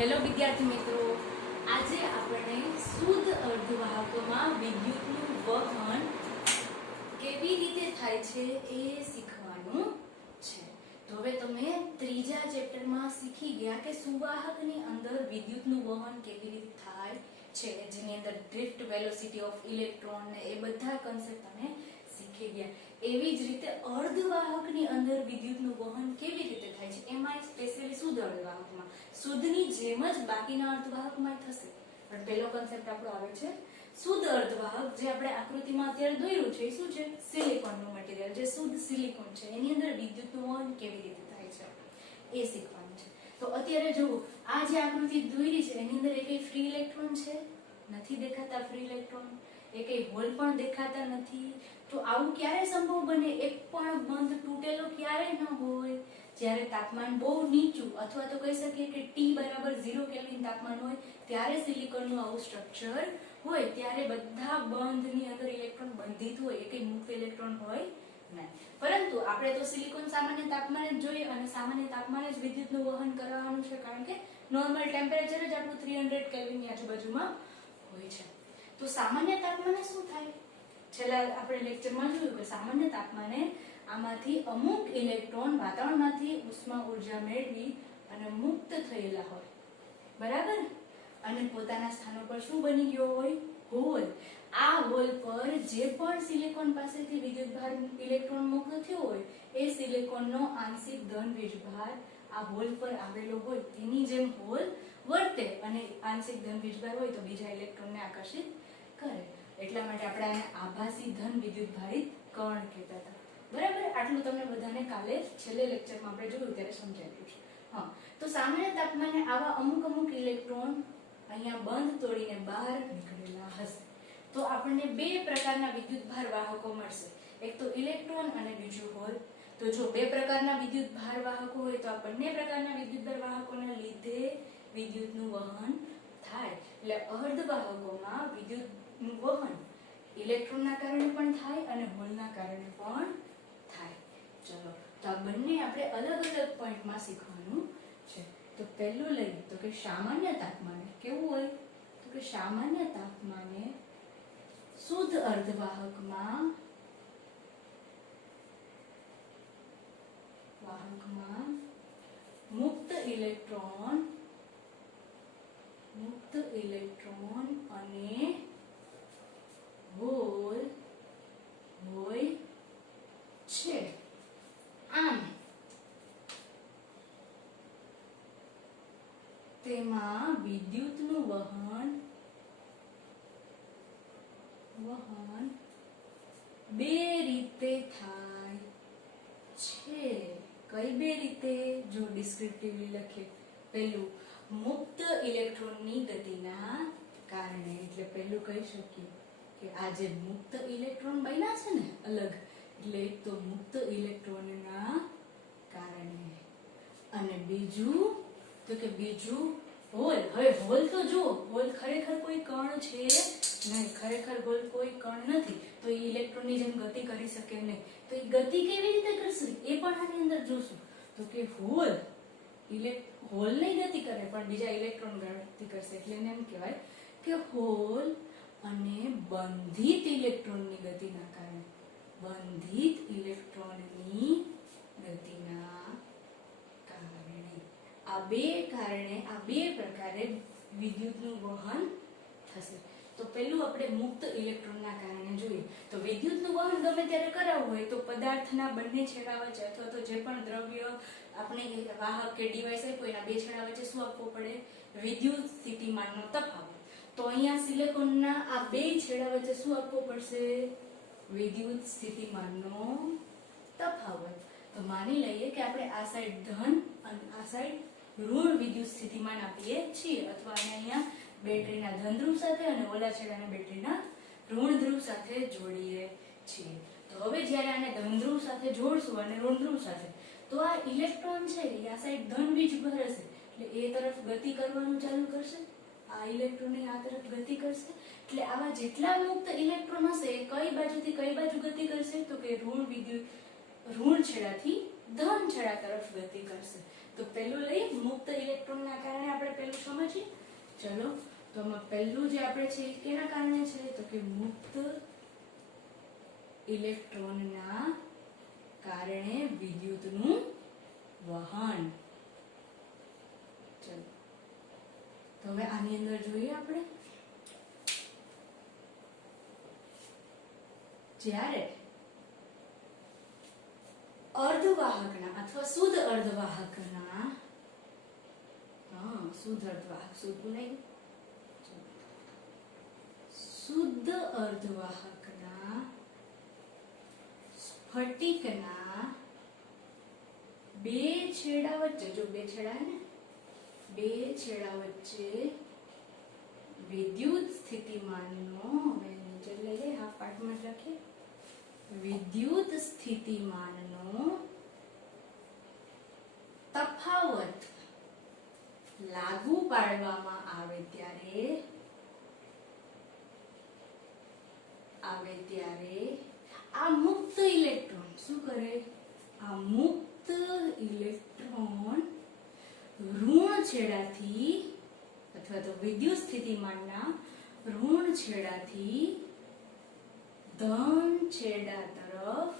Hello વિદ્યાર્થી મિત્રો, આજે આપણે શુદ્ધ અર્ધવાહકોમાં વિદ્યુતનું વહન કેવી રીતે થાય છે એ શીખવાનું છે. તો હવે તમે ત્રીજા ચેપ્ટરમાં શીખી ગયા કે સુવાહકની અંદર વિદ્યુતનું વહન કેવી રીતે થાય છે, જેની અંદર ડ્રિફ્ટ વેલોસિટી ઓફ ઇલેક્ટ્રોન ને એ બધા કન્સેપ્ટ તમે શીખી ગયા. એવી જ રીતે અર્ધવાહકની અંદર વિદ્યુતનું વહન કેવી રીતે થાય છે, એમાં સ્પેશિયલી શુદ્ધ અર્ધવાહકમાં શુદ્ધની જેમ જ બાકીના અર્ધવાહકમાં થશે, પણ પહેલો કન્સેપ્ટ આપણો આવે છે શુદ્ધ અર્ધવાહક. જે આપણે આકૃતિમાં અત્યારે દોર્યું છે એ શું છે? સિલિકોનનું મટીરીયલ, જે શુદ્ધ સિલિકોન છે એની અંદર વિદ્યુતનું વહન કેવી રીતે થાય છે એ શીખવાનું છે. તો અત્યારે જુઓ, આ જે આકૃતિ દોરી છે એની અંદર એકેય ફ્રી ઇલેક્ટ્રોન છે? નથી દેખાતા ફ્રી ઇલેક્ટ્રોન, એકેય હોલ પણ દેખાતા નથી. તો આવું ક્યારે સંભવ બને? એક પણ બંધ તૂટેલો ક્યારે ન હોય? જ્યારે તાપમાન બહુ નીચું અથવા તો કહી શકીએ કે T બરાબર 0 કેલ્વિન તાપમાન હોય ત્યારે સિલિકોનનું આવું સ્ટ્રક્ચર હોય, ત્યારે બધા બંધની અંદર ઇલેક્ટ્રોન બંધિત હોય, એકેય મુક્ત ઇલેક્ટ્રોન હોય નહીં. પરંતુ આપણે તો સિલિકોન સામાન્ય તાપમાને જ જોઈએ અને સામાન્ય તાપમાને જ વિદ્યુતનું વહન કરવાનું છે, કારણ કે નોર્મલ ટેમ્પરેચર જ આપણું 300 કેલ્વિનની આજુબાજુમાં હોય છે. તો સામાન્ય તાપમાને શું થાય? છેલ્લા આપણે લેક્ચરમાં જોયું કે સામાન્ય તાપમાને આમાંથી અમુક ઇલેક્ટ્રોન વાતાવરણમાંથી ઉષ્મા ઉર્જા મેળવી અને મુક્ત થયેલા હોય, બરાબર, અને પોતાના સ્થાનો પર શું બની ગયો હોય? હોલ. આ હોલ પર જે પણ સિલિકોન પાસેથી વિદ્યુતભાર ઇલેક્ટ્રોન મુક્ત થયો હોય એ સિલિકોનનો આંશિક ધન વીજભાર આ હોલ પર આવેલો હોય તેની જેમ હોલ વર્તે અને આંશિક ધન વીજભાર હોય તો બીજા ઇલેક્ટ્રોનને આકર્ષિત કરે. એટલા માટે આપણે આને આભાસી ધન વિદ્યુતભારિત કણ કહેતા હતા, બરાબર. આટલું તમને બધાને કાલે છેલ્લે લેક્ચરમાં આપણે જોયું ત્યારે સમજાવ્યું છે. હા, તો સામાન્ય તાપમાને આવા અમુક ઇલેક્ટ્રોન અહીંયા બંધ તોડીને બહાર નીકળેલા હશે. તો આપણને બે પ્રકારના વિદ્યુતભાર વાહકો મળશે, એક તો ઇલેક્ટ્રોન અને બીજું હોલ. તો જો બે પ્રકારના વિદ્યુતભાર વાહકો હોય તો આ બંને પ્રકારના વિદ્યુતભાર વાહકોના લીધે વિદ્યુતનું વહન થાય. એટલે અર્ધવાહકોમાં વિદ્યુતનું વહન ઇલેક્ટ્રોનના કારણે પણ થાય અને હોલના કારણે પણ થાય. ચલો, તો આ બંને આપણે અલગ અલગ પોઈન્ટમાં શીખવાનું છે. તો પહેલું લઈએ તો કે સામાન્ય તાપમાને કેવું હોય? તો કે સામાન્ય તાપમાને શુદ્ધ અર્ધવાહકમાં મુક્ત ઇલેક્ટ્રોન અને હોલ હોય છે. આમ તેમાં વિદ્યુતનું વહન બે રીતે થાય છે. કઈ બે રીતે? જો ડિસ્ક્રિપ્ટિવલી લખીએ, પહેલું મુક્ત ઇલેક્ટ્રોનની ગતિના કારણે. એટલે પહેલું કહી શકીએ કે આ જે મુક્ત ઇલેક્ટ્રોન બન્યા છે ને અલગ, એટલે એક તો મુક્ત ઇલેક્ટ્રોનના કારણે અને બીજું તો કે બીજું હોલ. હવે હોલ તો જુઓ, હોલ ખરેખર કોઈ કણ છે નહીં, ખરેખર હોલ કોઈ કણ નથી, તો એ ઇલેક્ટ્રોનની જેમ ગતિ કરી શકે નહીં. તો એ ગતિ કેવી રીતે કરશે એ પણ આની અંદર જોશું. તો કે હોલ હોલની ગતિ કરે પણ બીજા ઇલેક્ટ્રોન ગતિ કરશે, એટલે એને એમ કહેવાય કે હોલ અને બંધિત ઇલેક્ટ્રોનની ગતિના કારણે, બંધિત ઇલેક્ટ્રોનની ગતિના કારણે આ બે પ્રકારે વિદ્યુતનું વહન થશે. તો પહેલું આપણે મુક્ત ઇલેક્ટ્રોનના કારણે જોઈએ. તો વિદ્યુતનું વહન ગમે ત્યારે કરાવવું હોય તો પદાર્થના બંને છેડા વચ્ચે અથવા તો જે પણ દ્રવ્ય આપણે વાહક કે ડિવાઇસ આપ્યો એના બે છેડા વચ્ચે શું આપવો પડે? વિદ્યુત સ્થિતિમાનનો તફાવત. તો અહીંયા સિલિકોનના આ બે છેડા વચ્ચે શું આપવો પડશે? વિદ્યુત સ્થિતિમાનનો તફાવત. તો માની લઈએ કે આપણે આ સાઈડ ધન અને આ સાઈડ ઋણ વિદ્યુત સ્થિતિમાન આપીએ છીએ, અથવા અહીંયા બેટરીના ધન ધ્રુવ સાથે અને ઓલા છેડાને બેટરીના ઋણ ધ્રુવ સાથે જોડીએ છીએ. તો હવે જ્યારે આને ધન ધ્રુવ સાથે જોડશું અને ઋણ ધ્રુવ સાથે, તો આ ઇલેક્ટ્રોન છે એ આ સાઈડ ધન વીજભાર હશે એટલે એ તરફ ગતિ કરવાનું ચાલુ કરશે, આ ઇલેક્ટ્રોન આ તરફ ગતિ કરશે. એટલે આવા જેટલા મુક્ત ઇલેક્ટ્રોન હશે એ કઈ બાજુથી કઈ બાજુ ગતિ કરશે? તો કે ઋણ છેડાથી ધન છેડા તરફ ગતિ કરશે. તો પહેલું લઈ મુક્ત ઇલેક્ટ્રોનના કારણે આપણે પહેલું સમજીએ. ચલો, તો આમાં પહેલું જે આપણે છે એ કેના કારણે છે તો કે મુક્ત ઇલેક્ટ્રોનના કારણે વિદ્યુતનું વહન. ચલો, તો હવે આની અંદર જોઈએ આપણે. જ્યારે અર્ધવાહકના અથવા શુદ્ધ અર્ધવાહકના શુદ્ધ અર્ધવાહક શુદ્ધ નહીં શુદ્ધ અર્ધવાહકના સ્ફટિકના બે છેડા વચ્ચે, જો બે છેડા હે ને, બે છેડા વચ્ચે વિદ્યુત સ્થિતિમાનનો, હવે નીચે લઈ લે, હાફ પાર્ટમાં જ લખીએ, વિદ્યુત સ્થિતિમાનનો તફાવત લાગુ પાડવામાં આવે ત્યારે આ મુક્ત ઇલેક્ટ્રોન શું કરે? આ મુક્ત ઇલેક્ટ્રોન ઋણ છેડાથી અથવા તો વિદ્યુત સ્થિતિમાનના ઋણ છેડાથી ધન છેડા તરફ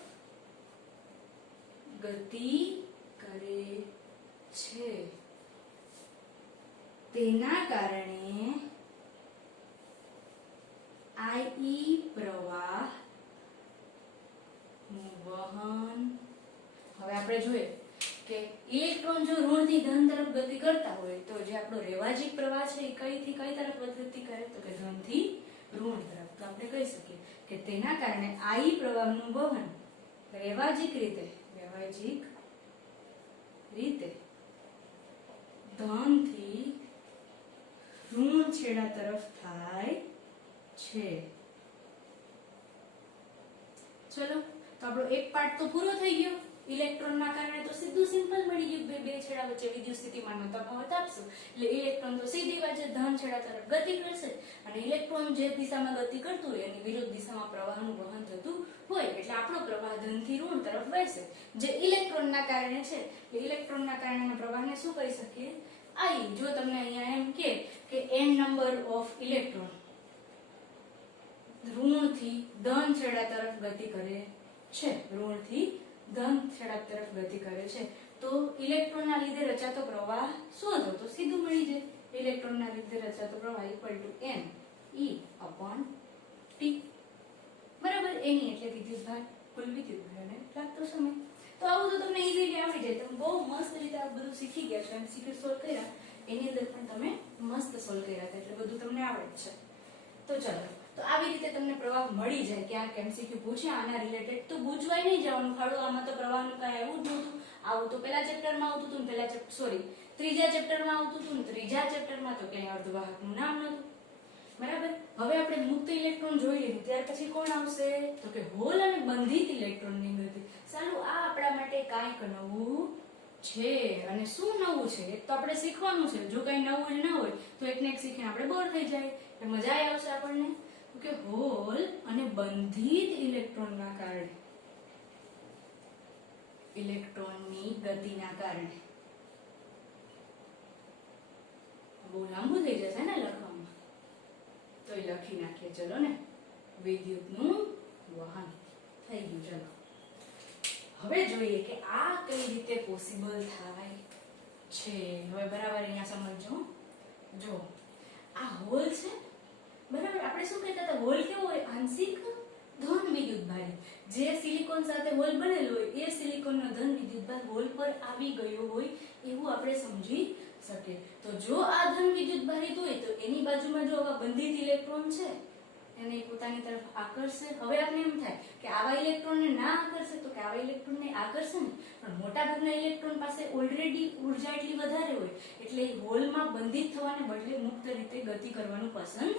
ગતિ કરે છે. તેના કારણે આઈ પ્રવાહ નું વહન. હવે આપણે જોઈએ કે ઇલેક્ટ્રોન જો ઋણથી ધન તરફ ગતિ કરતા હોય તો જે આપણો રેવાજીક પ્રવાહ છે એ કઈથી કઈ તરફ ગતિ કરે તો કે ધનથી ઋણ તરફ. તો આપણે કહી શકીએ કે તેના કારણે આઈ પ્રવાહનું વહન રેવાજીક રીતે ધનથી ઋણ છેડા તરફ થાય છે. ચલો, તો આપણો એક પાર્ટ તો પૂરો થઈ ગયો. ઇલેક્ટ્રોનના કારણે તો સીધું સિમ્પલ મળી ગયું, બે છેડા વચ્ચે વિદ્યુત સ્થિતિમાનનો તફાવત આપશું એટલે ઇલેક્ટ્રોન તો સીધી વાત છે ધન છેડા તરફ ગતિ કરશે, અને ઇલેક્ટ્રોન જે દિશામાં ગતિ કરતું હોય એની વિરુદ્ધ દિશામાં પ્રવાહનું વહન થતું હોય એટલે આપણો પ્રવાહ ધનથી ઋણ તરફ વહેશે. જે ઇલેક્ટ્રોનના કારણે છે, ઇલેક્ટ્રોનના કારણેના પ્રવાહને શું કહી શકીએ? આઈ. જો તમને અહીંયા એમ કે n નંબર ઓફ ઇલેક્ટ્રોન ઋણથી ધન છેડા તરફ ગતિ કરે છે, ઋણથી ધન છેડા તરફ ગતિ કરે છે, તો ઇલેક્ટ્રોનના લીધે રચાતો પ્રવાહ શોધો તો સીધું મળી જાય. ઇલેક્ટ્રોનના લીધે રચાતો પ્રવાહ n E/T. બરાબર, એની એટલે વિદ્યુતભાર, કુલ વિદ્યુતભાર અને લાગતો સમય. તો આવું તો તમને ઈઝીલી આવડી જાય. તમે બહુ મસ્ત રીતે આ બધું શીખી ગયા છો. MCQ સોલ્વ કર્યા, એની અંદર પણ તમે મસ્ત સોલ્વ કર્યા હતા એટલે બધું તમને આવડે જ છે. તો ચલો, તો આવી રીતે તમને પ્રવાહ મળી જાય. ક્યાંક MCQ પૂછ્યા આના રિલેટેડ તો પૂછવાય નહીં જવાનું ખાડું. આમાં તો પ્રવાહનું કાંઈ એવું જ નહોતું. આવું તો પહેલા ચેપ્ટરમાં આવતું હતું, ત્રીજા ચેપ્ટરમાં આવતું હતું, ત્રીજા ચેપ્ટરમાં તો ક્યાંય અર્ધવાહકનું નામ નહોતું. બરાબર, હવે આપણે મુક્ત ઇલેક્ટ્રોન જોઈ લીધું. ત્યાર પછી કોણ આવશે તો કે હોલ અને બંધિત ઇલેક્ટ્રોનની ગતિ. સાલું, આ આપણા માટે કાંઈક નવું છે. અને શું નવું છે એક તો આપણે શીખવાનું છે. જો કંઈ નવું જ ન હોય તો એકને એક શીખીને આપણે બોર થઈ જાય એટલે મજા આવશે આપણને. કે હોલ અને બંધિત ઇલેક્ટ્રોનના કારણે, ઇલેક્ટ્રોનની ગતિના કારણે, બહુ લાંબુ થઈ જશે ને લખવામાં, તો એ લખી નાખીએ. ચલો ને, વિદ્યુતનું વહન થઈ ગયું. ચલો, હવે જોઈએ કે આ કઈ રીતે પોસિબલ થાય છે. હવે બરાબર અહીંયા સમજજો. જો આ હોલ છે, બરાબર, આપણે શું કહેતા હતા? હોલ કેવો હોય? આંશિક ધન વિદ્યુતભારી. જે સિલિકોન સાથે હોલ બનેલો હોય એ સિલિકોનનો ધન વિદ્યુતભાર હોલ પર આવી ગયો હોય એવું આપણે સમજી શકીએ. તો જો આ ધન વિદ્યુતભારિત હોય તો એની બાજુમાં જો આવા બંધિત ઇલેક્ટ્રોન છે એને પોતાની તરફ આકર્ષે. હવે આપણે એમ થાય કે આવા ઇલેક્ટ્રોનને ના આકર્ષે તો કે આવા ઇલેક્ટ્રોનને આકર્ષે ને, પણ મોટા ભાગના ઇલેક્ટ્રોન પાસે ઓલરેડી ઉર્જા એટલી વધારે હોય એટલે એ હોલમાં બંધિત થવાને બદલે મુક્ત રીતે ગતિ કરવાનું પસંદ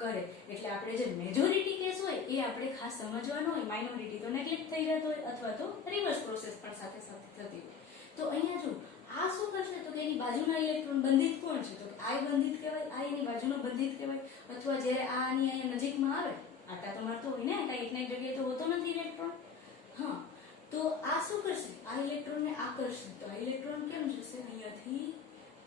કરે. એટલે આપણે જે મેજોરિટી કેસ હોય એ આપણે ખાસ સમજવાનો હોય, માઇનોરિટી તો નેગ્લેક્ટ થઈ જતો હોય અથવા તો રિવર્સ પ્રોસેસ પણ સાથે સાથે થતી હોય. તો અહીંયા જો આ શું કરશે તો કે એની બાજુના ઇલેક્ટ્રોન બંધિત કોણ છે તો કે આ બંધિત કહેવાય, આ એની બાજુનો બંધિત કહેવાય. અથવા જ્યારે આ આની અહીંયા નજીકમાં આવે, આટા તો મારતો હોય ને, કાંઈ એક એક જગ્યાએ તો હોતો નથી ઇલેક્ટ્રોન. હા, તો આ શું કરશે? આ ઇલેક્ટ્રોનને આકર્ષશે. તો આ ઇલેક્ટ્રોન કેમ જશે? અહીંયાથી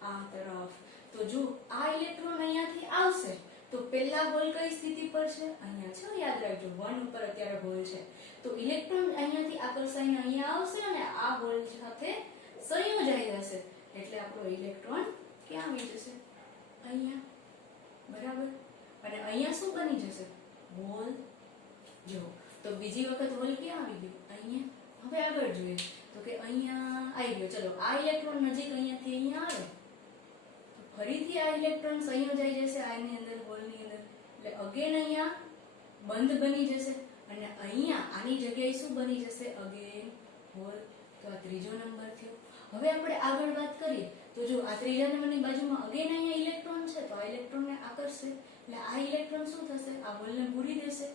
આ તરફ. તો તો જો આ ઇલેક્ટ્રોન અહીંયાથી આવશે તો પહેલા હોલ કઈ સ્થિતિ પર છે? અહીંયા છે, યાદ રાખજો 1 ઉપર અત્યારે હોલ છે. તો ઇલેક્ટ્રોન અહીંયાથી આકર્ષાઈને અહીંયા આવશે અને આ હોલ સાથે સંયોજાઈ જશે એટલે આપણો ઇલેક્ટ્રોન ક્યાં આવી જશે? અહીંયા. બરાબર. અને અહીંયા શું બની જશે? હોલ. જો તો બીજી વખત હોલ ક્યાં આવી ગયો? અહીંયા. હવે આગળ જોઈએ તો કે અહીંયા આવી ગયો. ચલો આ ઇલેક્ટ્રોન નજીક અહીંયાથી અહીંયા આવે તો ફરીથી આ ઇલેક્ટ્રોન સંયોજાઈ જશે આની અંદર, હોલની અંદર. એટલે અગેન અહીંયા બંધ બની જશે અને અહીંયા આની જગ્યાએ શું બની જશે? Again hole. તો આ ત્રીજો નંબર થયો. હવે આપણે આગળ વાત કરીએ તો જો આ ત્રીજા નંબરની બાજુમાં અગેન અહીંયા ઇલેક્ટ્રોન છે તો આ ઇલેક્ટ્રોનને આકર્ષશે એટલે આ ઇલેક્ટ્રોન શું થશે? આ હોલને પૂરી દેશે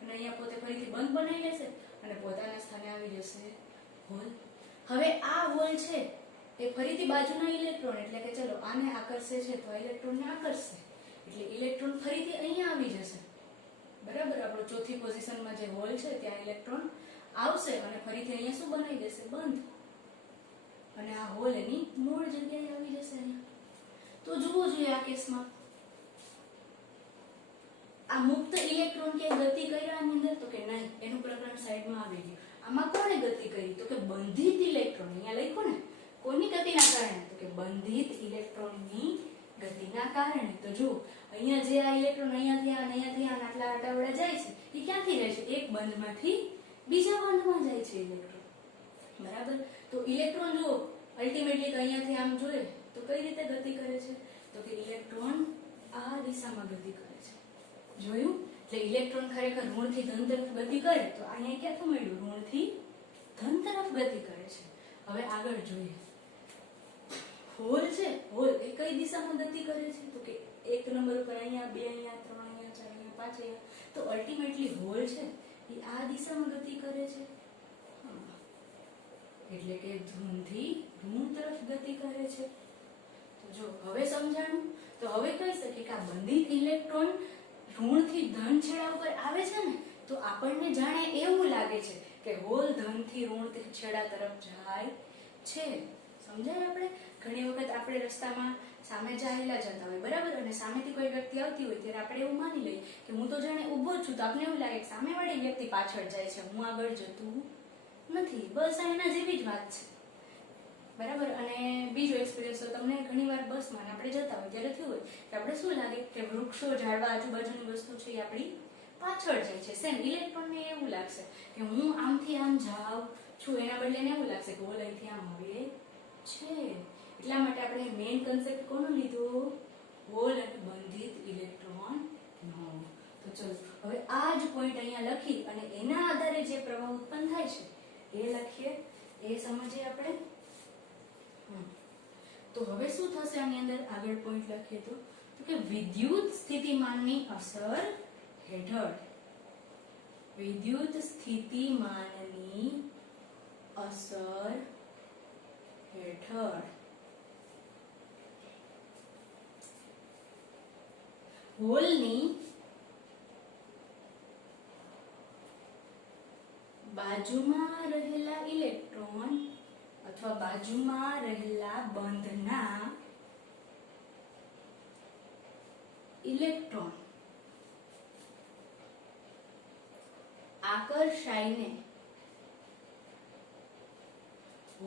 અને અહીંયા પોતે ફરીથી બંધ બનાવી લેશે અને પોતાના સ્થાને આવી જશે હોલ. હવે આ હોલ છે એ ફરીથી બાજુના ઇલેક્ટ્રોન એટલે કે ચલો આને આકર્ષે છે તો આ ઇલેક્ટ્રોનને આકર્ષશે એટલે ઇલેક્ટ્રોન ફરીથી અહીંયા આવી જશે. બરાબર. આપણો ચોથી પોઝિશનમાં જે હોલ છે ત્યાં ઇલેક્ટ્રોન આવશે અને ફરીથી અહીંયા શું બનાવી દેશે? બંધ. અને આ હોલ એની મૂળ જગ્યાએ આવી જશે અહીંયા. તો જુઓ જોઈએ આ કેસમાં આ મુક્ત ઇલેક્ટ્રોન કે ગતિ કર્યા આની અંદર તો કે નહીં, એનું પ્રકરણ સાઈડમાં આવી ગયું. આમાં કોણે ગતિ કરી? તો કે બંધિત ઇલેક્ટ્રોન. અહીંયા લખ્યું ને કોની ગતિના કારણે? તો કે બંધિત ઇલેક્ટ્રોનની ગતિના કારણે. તો જો અહીંયા જે આ ઇલેક્ટ્રોન અહીંયાથી આ આટલા આટાવડા જાય છે એ ક્યાંથી જાય છે? એક બંધમાંથી બીજા બંધમાં જાય છે ઇલેક્ટ્રોન. બરાબર. તો ઇલેક્ટ્રોન જો અલ્ટિમેટલી અહીંયાથી આમ જોઈએ તો કઈ રીતે ગતિ કરે છે? તો કે ઇલેક્ટ્રોન આ દિશામાં ગતિ કરે છે. જોયું? એટલે ઇલેક્ટ્રોન ખરેખર ઋણથી ધન તરફ ગતિ કરે તો અહીંયા ક્યાંથી મળ્યું? ઋણથી ધન તરફ ગતિ કરે છે. હવે આગળ જોઈએ હોલ છે, હોલ એ કઈ દિશામાં ગતિ કરે છે? તો કે એક નંબર ઉપર અહીંયા, બે અહીંયા, ત્રણ અહીંયા, ચાર અહીંયા, પાંચ અહીંયા. તો અલ્ટિમેટલી હોલ છે એ આ દિશામાં ગતિ કરે છે એટલે કે ધનથી ઋણ તરફ ગતિ કરે છે. તો જો હવે સમજાણું તો હવે કહી શકીએ કે આ બંધિત ઇલેક્ટ્રોન ઋણથી ધન છેડા ઉપર આવે છે ને તો આપણને જાણે એવું લાગે છે કે હોલ ધનથી ઋણ છેડા તરફ જાય છે. સમજાય? આપણે ઘણી વખત આપણે રસ્તામાં સામે ચાલેલા જતા હોય બરાબર અને સામેથી કોઈ વ્યક્તિ આવતી હોય ત્યારે આપણે એવું માની લઈએ કે હું તો જાણે ઊભો જ છું તો આપણે એવું લાગે કે સામેવાળી વ્યક્તિ પાછળ જાય છે, હું આગળ જતું નથી. બસ એના જેવી જ વાત છે. બરાબર. અને બીજો એક્સપિરિયન્સ તો તમને ઘણીવાર બસમાં આપણે જતા હોય ત્યારે થયું હોય કે આપણે શું લાગે કે વૃક્ષો, ઝાડવા, આજુબાજુની વસ્તુ છે એ આપણી પાછળ જાય છે. સેમ ઇલેક્ટ્રોનને એવું લાગશે કે હું આમથી આમ જાઉં છું એના બદલે એને એવું લાગશે કે હોલ અહીંથી આમ આવે છે. એટલા માટે આપણે મેઇન કન્સેપ્ટ કોનો લીધો? હોલ અને બંધિત ઇલેક્ટ્રોન નો. તો ચલો હવે આ જ પોઈન્ટ અહીંયા લખી અને એના આધારે જે પ્રવાહ ઉત્પન્ન થાય છે એ લખીએ, એ સમજીએ આપણે. તો હવે શું થશે આની અંદર આગળ પોઈન્ટ લખીએ તો કે વિદ્યુત સ્થિતિમાનની અસર હેઠળ, વિદ્યુત સ્થિતિમાનની અસર હેઠળ હોલની બાજુમાં રહેલા ઇલેક્ટ્રોન અથવા બાજુમાં રહેલા બંધના ઇલેક્ટ્રોન આકર્ષાઈને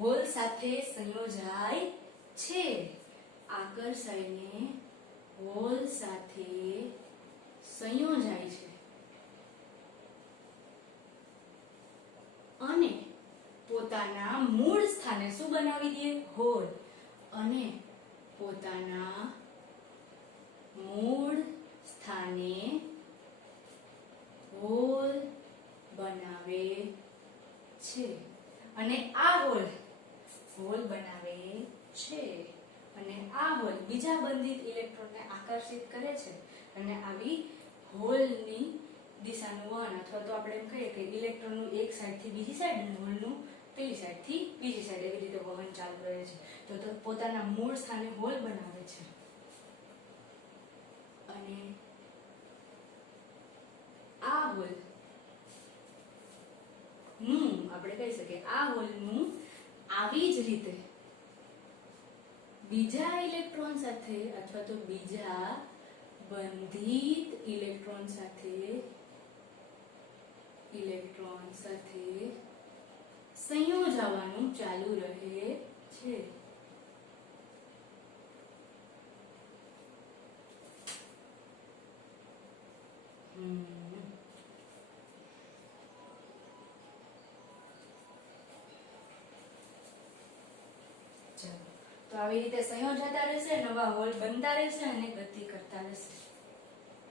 હોલ સાથે સંયોજાય છે. આકર્ષાઈને હોલ સાથે સંયોજાય છે અને પોતાના મૂળ સ્થાને શું બનાવી દે? હોલ. અને પોતાના મૂળ સ્થાને હોલ બનાવે છે અને આ હોલ બનાવે છે અને આ હોલ બીજા બંધિત ઇલેક્ટ્રોનને આકર્ષિત કરે છે અને આવી હોલની દિશાનું વહન અથવા તો આપણે એમ કહીએ કે ઇલેક્ટ્રોનનું એક સાઈડથી બીજી સાઈડ અને હોલનું પેલી સાઈડથી બીજી સાઈડ એવી રીતે વહન ચાલુ રહે છે. તો પોતાના મૂળ સ્થાને હોલ બનાવે છે અને આ હોલ નું આપણે કહી શકીએ આ હોલનું આવી જ રીતે બીજા ઇલેક્ટ્રોન સાથે અથવા તો બીજા બંધિત ઇલેક્ટ્રોન સાથે સંયોજાવાનું ચાલુ રહે છે. તો આવી રીતે સંયોજાતા રહેશે, નવા હોલ બનતા રહેશે અને ગતિ કરતા રહેશે.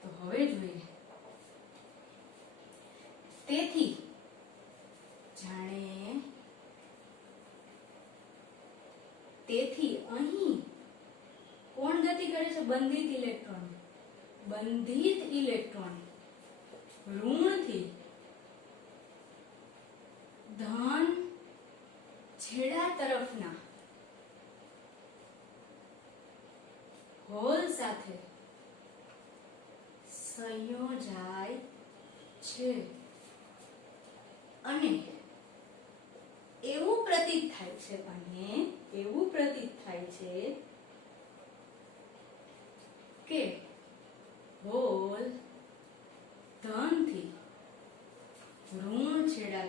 તો હવે જોઈએ, તેથી અહીં કોણ ગતિ કરે છે? બંધિત ઇલેક્ટ્રોન ઋણથી ધન છેડા તરફના હોલ સાથે સંયોજાય છે અને એવું પ્રતીત થાય છે કે હોલ ધનથી ઋણ છેડા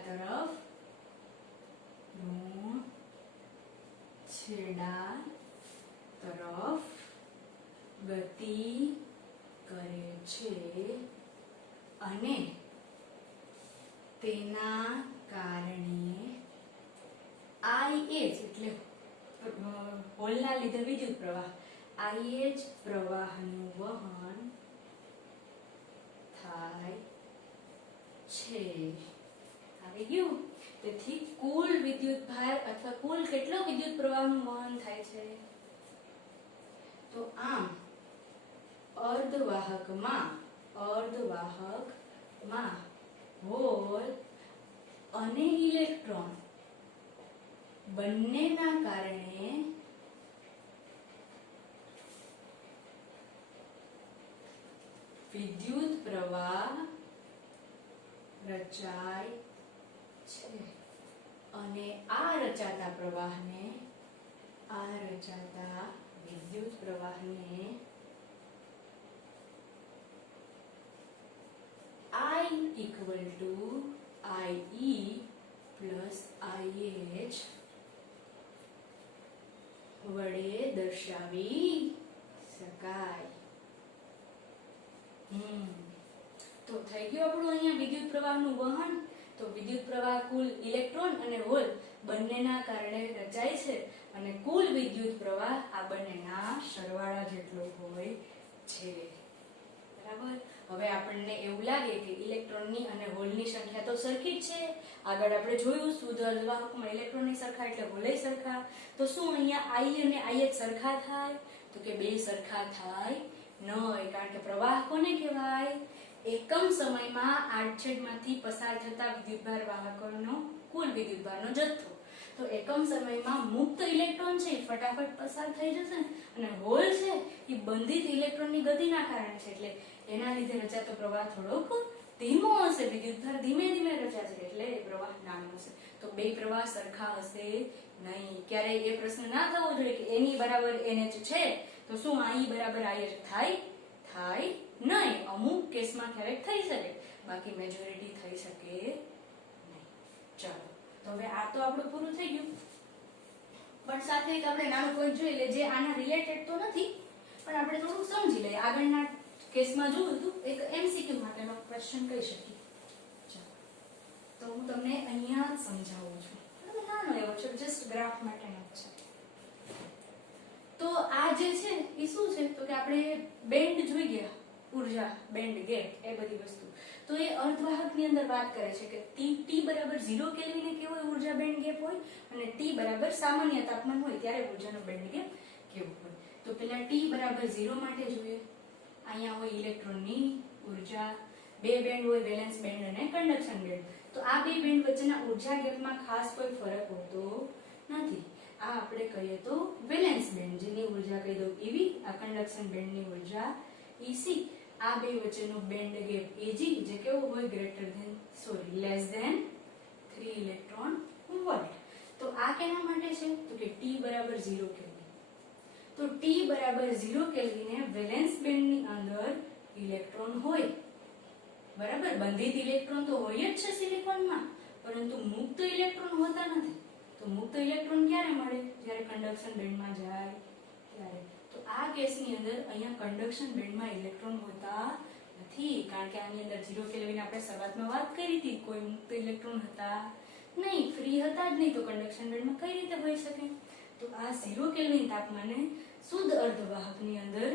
તરફ ગતિ કરે છે અને તેના કારણે IH એટલે હોલના લીધે વિદ્યુત પ્રવાહ IH પ્રવાહનું વહન થાય છે. આવી ગયું. તેથી કુલ વિદ્યુત ભાર અથવા કુલ કેટલો વિદ્યુત પ્રવાહનું વહન થાય છે? તો આમ અર્ધવાહકમાં હોલ અને ઇલેક્ટ્રોન બંનેના કારણે વિદ્યુત પ્રવાહ રચાય છે અને આ રચાતા વિદ્યુત પ્રવાહને I equal to IE plus IH વડે દર્શાવી શકાય. તો થઈ ગયું આપણું અહીંયા વિદ્યુત પ્રવાહનું વહન. તો વિદ્યુત પ્રવાહ કુલ ઇલેક્ટ્રોન અને હોલ બંનેના કારણે રચાય છે અને કુલ વિદ્યુત પ્રવાહ આ બંનેના સરવાળા જેટલો હોય છે. બરાબર. હવે આપણને એવું લાગે કે ઇલેક્ટ્રોનની અને હોલની સંખ્યા તો સરખી જ છે. આગળ આપણે જોયું શુદ્ધ અર્ધવાહકમાં ઇલેક્ટ્રોનની સરખા એટલે હોલે સરખા. તો શું અહીંયા I અને IH સરખા થાય? તો કે બે સરખા થાય નહીં, કારણ કે પ્રવાહ કોને કહેવાય? એકમ સમયમાં આડછેદમાંથી પસાર થતા વિદ્યુતભાર વાહકોનો કુલ વિદ્યુતભારનો જથ્થો. તો એકમ સમયમાં મુક્ત ઇલેક્ટ્રોન છે ફટાફટ પસાર થઈ જશે અને હોલ છે એ બંધિત ઇલેક્ટ્રોનની ગતિના કારણે છે એટલે એના લીધે રચાતો પ્રવાહ થોડોક ધીમો હશે, વિદ્યુતભાર ધીમે ધીમે રચાશે એટલે એ પ્રવાહ નાનો હશે. તો બે પ્રવાહ સરખા હશે નહીં. ક્યારેય એ પ્રશ્ન ના થવો જોઈએ કે NE બરાબર NH છે તો શું IE બરાબર IH થાય નહીં. અમુક કેસમાં ક્યારેક થઈ શકે, બાકી મેજોરિટી થઈ શકે નહીં. ચાલો, તો હવે આ તો આપણું પૂરું થઈ ગયું, પણ સાથે એક આપણે નાનું પોઈન્ટ જોઈ લે જે આના રિલેટેડ તો નથી પણ આપણે થોડું સમજી લઈએ. આગળના કેસમાં જોયું હતું એક MCQ માટેનો ક્વેશ્ચન કહી શકીએ. ચાલો, તો હું તમને અહીંયા સમજાવું છું. નાનો એવો છે, જસ્ટ ગ્રાફ માટેનો છે. તો આ જે છે એ શું છે? તો કે આપણે બેન્ડ જોઈ ગયા, ઉર્જા બેન્ડ ગેપ એ બધી વસ્તુ. તો એ અર્ધવાહકની અંદર વાત કરે છે કે T બરાબર 0 કેલ્વિને કેવો ઉર્જા બેન્ડ ગેપ હોય અને T બરાબર સામાન્ય તાપમાન હોય ત્યારે ઉર્જાનો બેન્ડ ગેપ કેવો હોય. તો પહેલા T બરાબર 0 માટે જોઈએ. અહીંયા હોય ઇલેક્ટ્રોનની ઉર્જા, બે બેન્ડ હોય વેલેન્સ બેન્ડ અને કન્ડક્શન બેન્ડ. તો આ બે બેન્ડ વચ્ચેના ઉર્જા ગેપમાં ખાસ કોઈ ફરક હોતો નથી. આ આપણે કહીએ તો વેલેન્સ બેન્ડ, જેની ઉર્જા કહી દઉં EV, આ કન્ડક્શન બેન્ડની ઉર્જા EC. આ બે વચ્ચેનો બેન્ડ ગેપ Ag જે કેવો હોય? Less than 3 electron volt. તો આ કેના માટે છે? તો કે T બરાબર 0 કેલ્વિન. તો T બરાબર 0 કેલ્વિને વેલેન્સ બેન્ડની અંદર ઇલેક્ટ્રોન હોય, બરાબર. બંધિત ઇલેક્ટ્રોન તો હોય જ છે સિલિકોનમાં, પરંતુ મુક્ત ઇલેક્ટ્રોન હોતા નથી. તો મુક્ત ઇલેક્ટ્રોન ક્યારે મળે? જ્યારે કન્ડક્શન બેન્ડમાં જાય ત્યારે. તો આ કેસની અંદર અહીંયા કન્ડક્શન બેન્ડમાં ઇલેક્ટ્રોન હોતા નથી, કારણ કે આની અંદર 0 કેલ્વિન આપણે શરૂઆતમાં વાત કરી હતી, કોઈ મુક્ત ઇલેક્ટ્રોન હતા નહીં, ફ્રી હતા જ નહીં, તો કન્ડક્શન બેન્ડમાં કઈ રીતે હોઈ શકે? તો આ 0 કેલ્વિન તાપમાને શુદ્ધ અર્ધવાહકની અંદર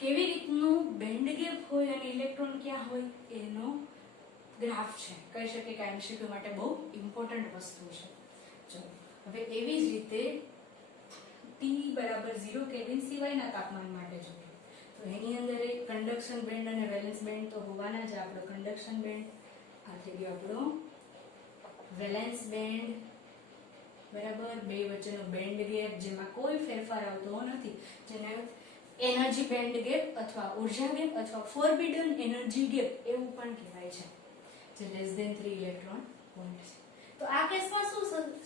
કેવી રીતનું બેન્ડ ગેપ હોય અને ઇલેક્ટ્રોન ક્યાં હોય એનો ગ્રાફ છે. કહી શકે કે MCQ માટે બહુ ઇમ્પોર્ટન્ટ વસ્તુ છે. ચલો હવે એવી જ રીતે T બરાબર 0 કેલ્વિન સિવાયના તાપમાન માટે જોઈએ તો એની અંદર એક કન્ડક્શન બેન્ડ અને વેલેન્સ બેન્ડ તો હોવાના જ. આપણો કન્ડક્શન બેન્ડ, આ થઈ ગયો આપણો વેલેન્સ બેન્ડ, બરાબર. બે વચ્ચેનો બેન્ડ ગેપ જેમાં કોઈ ફેરફાર આવતો નથી, જેને એનર્જી બેન્ડ ગેપ અથવા ઉર્જા ગેપ અથવા ફોરબિડન એનર્જી ગેપ એવું પણ કહેવાય છે, જે લેસ ધેન 3 ઇલેક્ટ્રોન વોલ્ટ છે. તો આ કેસમાં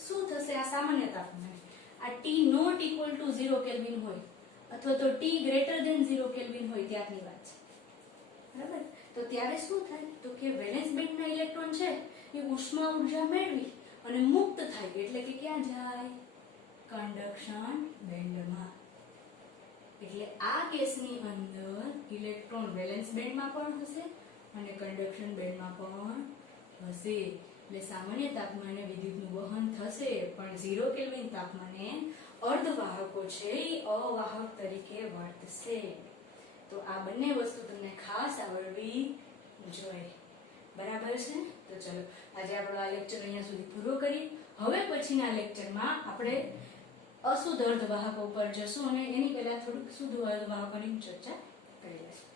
શું થશે? આ સામાન્ય તાપમાન આ T not equal to 0 kelvin હોય અથવા તો T ગ્રેટર ધેન 0 કેલ્વિન હોય ત્યારની વાત છે, બરાબર. તો ત્યારે શું થાય? તો કે વેલેન્સ બેન્ડના ઇલેક્ટ્રોન છે એ ઉષ્મા ઉર્જા મેળવી અને મુક્ત થાય, એટલે કે ક્યાં જાય? કન્ડક્શન બેન્ડમાં. એટલે આ કેસની અંદર ઇલેક્ટ્રોન વેલેન્સ બેન્ડમાં પણ હશે અને કન્ડક્શન બેન્ડમાં પણ હશે. એટલે સામાન્ય તાપમાને વિદ્યુતનું વહન થશે, પણ 0 કેલ્વિન તાપમાને અર્ધવાહકો છે એ અવાહક તરીકે વર્તશે. તો આ બંને વસ્તુ તમને ખાસ આવડવી જોઈએ, બરાબર છે. તો ચલો આજે આપણો આ લેક્ચર અહીંયા સુધી પૂરો કરી. હવે પછીના લેક્ચરમાં આપણે અશુદ્ધ અર્ધવાહકો ઉપર જશું અને એની પહેલા થોડુંક શુદ્ધ અર્ધવાહકોની ચર્ચા કરી લઈશું.